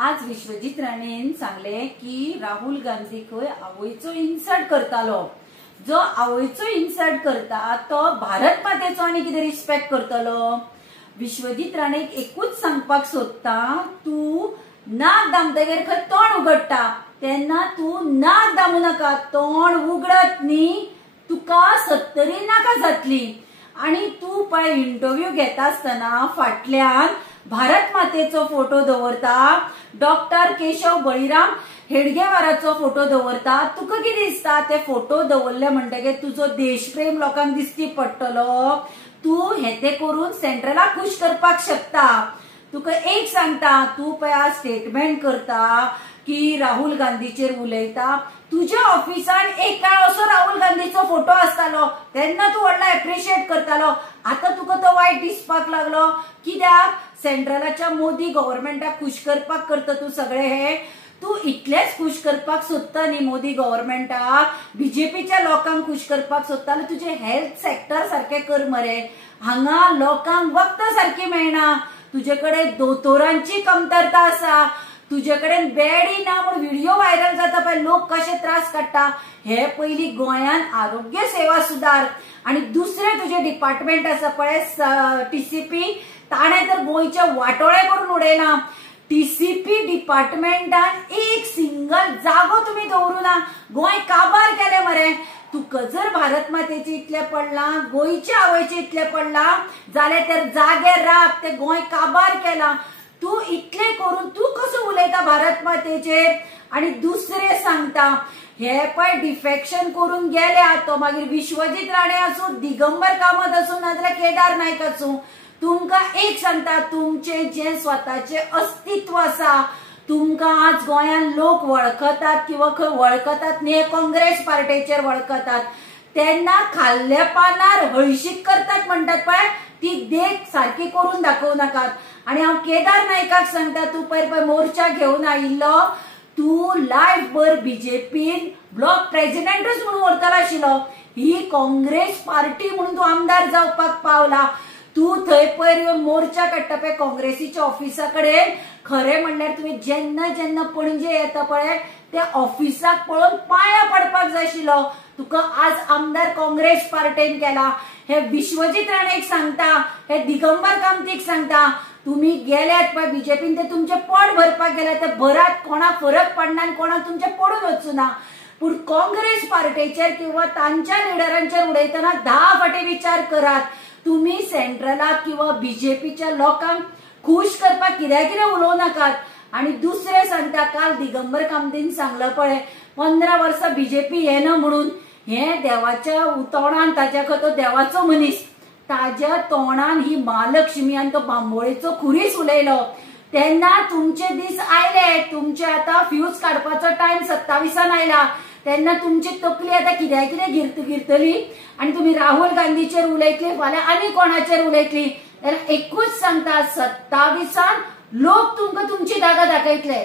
आज विश्वजीत राणेन सांगले की राहुल गांधी खंय आवयचो इन्सल्ट करतालो। जो आवयचो इन्सल्ट करता तो भारत मातेचो आनी कितें रिस्पेक्ट करतलो। विश्वजीत राणेक एकूच सांगपाक सोदता, तू नाक दामतगीर खंय तोंड उगडटा तेन्ना तू नाक दामू नाका। तोंड उगडत न्ही तुका 70 नाका जातली। आणि तू पळय इंटरव्यू घेता आसतना फाटल्यान भारत मातेचो फोटो दवरता, डॉक्टर केशव बळीराम हेडगेवाराचो फोटो दवरता। तुका कितें दिसता ते फोटो दवरले म्हणटकीर तुजो देशप्रेम लोकांक दिसती पडटलो। तू हेते करून सेंट्रलाक खुश करपाक शकता। तुका एक सांगता, तू पळय आज स्टेटमेंट करता की राहुल गांधीचेर उलयता। तुझ्या ऑफिसान एक काळ असो राहुल गांधीचो फोटो आसतालो तेन्ना तू व्हडलो एप्रिशिएट करतालो। आता तुका तो वायट दिसपाक लागलो कित्याक? सेंट्रलाच्या मोदी गव्हर्नमेंटाक खुश करपाक करता तू सगळे हे। तू इतलेच खुश करपाक सोदता न्ही मोदी गव्हर्नमेंटाक, बीजेपीच्या लोकांक खुश करपाक सोदता जाल्यार तुझे हेल्थ सेक्टर सारखे कर मरे। हांगा लोकांक वखद सारखी मेळना, तुझे कडेन दोतोरांची कमतरता आसा, तुझे कडेन बेडी ना म्हूण व्हिडिओ व्हायरल जाता पळय, लोक कशे त्रास काडटा। हे पयली गोंयान आरोग्य सेवा सुदार। आणि दुसरे तुझे डिपार्टमेंट आसा पळय टीसीपी, ताणे तर गोंयचे वाटोळे करून उडयला। टीसीपी डिपार्टमेंटान एक सिंगल जागो तुम्ही दवरुना, गोंय काबार केले मरे। तुका जर भारत मातेचे इतले पडला, गोंयच्या आवयचे इतले पडला जाल्यार तर जागे राख, ते गोंय काबार केला। तू इतले करून तू कसो उलयता भारत मातेचेर? आणि दुसरे सांगता हे पळय डिफेक्शन करून गेल्या, तो मागीर विश्वजीत राणे आसूं, दिगंबर कामत आसूं, नाजाल्यार केदार नायक आसूं, तुमकां एक सांगता, तुमचे जे स्वताचे अस्तित्व आसा, तुमकां आज गोंयान लोक वळखतात किंवा खंय वळखतात न्ही, काँग्रेस पार्टीचेर वळखतात, तेन्ना खाल्ल्या पानार हळशीक करतात म्हणटात पळय, ती देख सारखी करून दाखोव नाकात। आणि हांव केदार नायकाक सांगता, तू पळय मोर्चा घेवन आयिल्लो, तू लायफ भर बीजेपीन ब्लॉक प्रेसिडेंटच म्हणून व्हरतलो आशिल्लो। ही काँग्रेस पार्टी म्हणून तू आमदार जावपाक पावला। तू थंय पयर मोर्चा काडटा पळय काँग्रेसीच्या ऑफिसा कडेन, खरें म्हणल्यार तुवें जेन्ना जेन्ना पणजे येता पळय त्या ऑफिसाक पळोवन पांयां पडपाक जाय आशिल्लो। तुका आज आमदार काँग्रेस पार्टीन केला। हे विश्वजीत राणेक सांगता, हे दिगंबर कामतीक सांगता, तुम्ही गेल्यात पळय बीजेपीन ते तुमचे पोट भरपाक गेले, ते भरात कोणाक फरक पडना आनी कोणाक तुमचे पडून वचूं ना। पूण काँग्रेस पार्टीचेर किंवा तांच्या लिडरांचेर उडयतना 10 फावटी विचार करात। तुम्ही सेंट्रलाक किंवा बीजेपीच्या लोकांक खुश करपाक कितें उलोव नाकात। आणि दुसरे सांगता, काल दिगंबर कामतीन सांगला पळय 15 वर्सां बीजेपी येना म्हणून, हे देवाच्या तोंडान, ताच्या तो देवाचो मनीस, ताज्या तोंडान ही महालक्ष्मी आनी तो बांबोळेचो खुरीस उलयलो। तेन्ना तुमचे दीस आयले, तुमचे आता फ्यूज काडपाचो टायम 27 आयला, तेन्ना तुमची तकली आता कितें गिरतली आणि तुम्ही राहुल गांधीचेर उलयतली, फाल्यां आनी कोणाचेर उलयतली, जाल्यार एकूच सांगता 27 लोक तुमकां तुमची जागा दाखयतले।